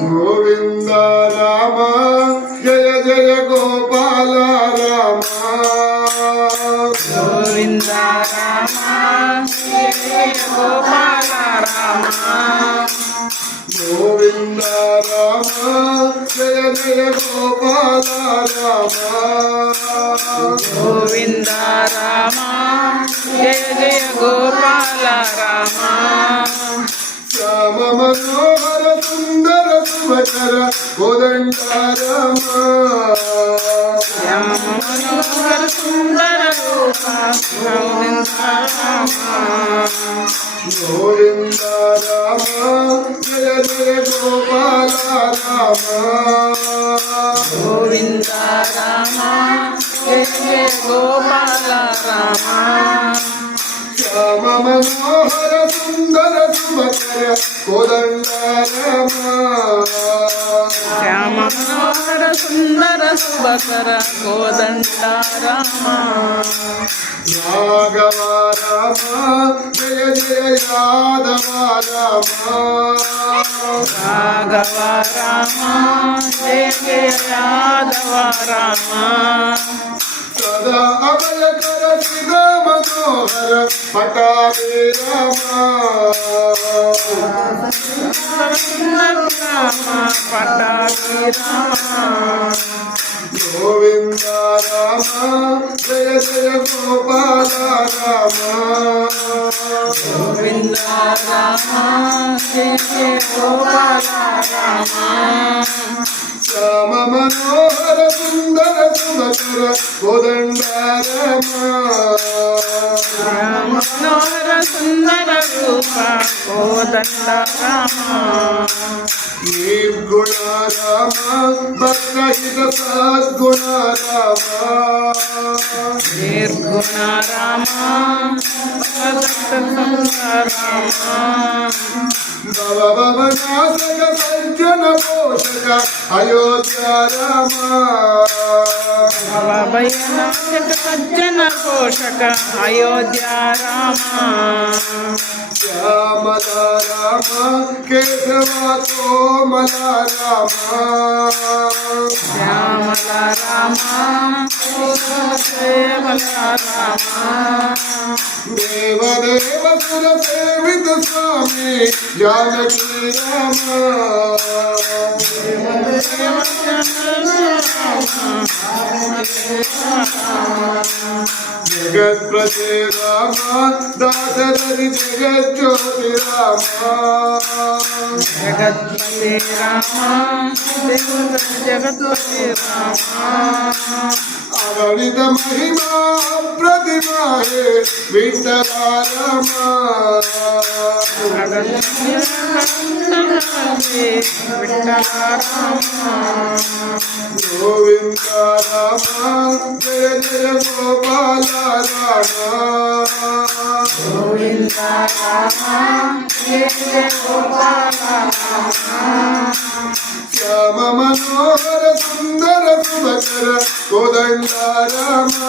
గోవింద రామ జయ జయ గోపాల రామ. గోవింద రామ జయ గోపాల రామ. గోవింద రామ జయ జయ గోపాల రామ. గోవింద రామ జయ జయ గోపాల రామ. శ్యామ మనోహర సుందర మనోహర సుందర జయ జయ గోపాల రామ జయ జయ గోపాల సుందర శుభకర కోదండ రామ. రాఘవ రామ జయ జయ యాదవ రామ రాఘవ రామ జయ జయ యాదవ రామ సదా అభయకర మనోహర రామ గోవింద రామ జయ జయ గోపాల రామ గోవింద రామ జయ జయ గోపాల రామ శ్యామ మనోహర సుందర శుభకర కోదండ రామ మనోహర సుందర రూప కోదండ రామ నిర్గుణ రామ భక్తహిత సద్గుణ రామ నిర్గుణ రామ భగదత్త రామ భవ భవ నాశక సజ్జన పోషక అయోధ్య రామ. భవభయనాశక సజ్జన పోషక అయోధ్య రామ రామ కేశవ కోమల రామ శ్యామ రామ సేవల రామ దేవదేవ సుర సేవిత స్వామి జానకి రామ జగత్ప్రదే రామ జగత్ ప్రజే రామ దాసరి జగత్ జగజ్యోతి రామ ప్రజే రామ జగత్పతి రామ. అగణిత మహిమా ప్రతిమా హే గోవింద రామ జయ జయ గోపాల రామ శ్యామ మనోహర సుందర శుభకర గోదండ రామ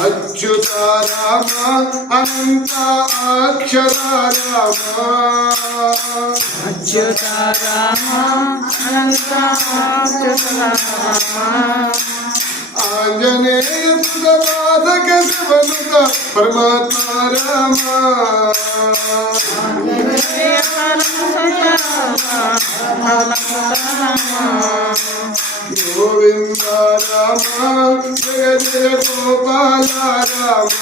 అచ్యుత రామ అనంత అక్షర రామ అచ్యుత రామ అనంత అచ్యుత రామ ఆంజనేయ సుధపాదక శివనుత పరమాత్మ రామ. గోవింద రామ జయ జయ గోపాల రామ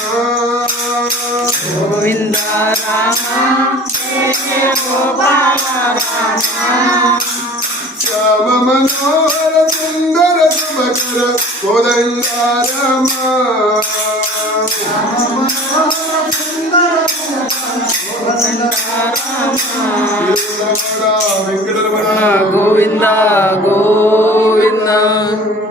గోవింద రామ జయ జయ గోపాల రామ శ్యామ మనోహర సుందర కోదండ రామ వెంకటరమణ గోవింద గోవింద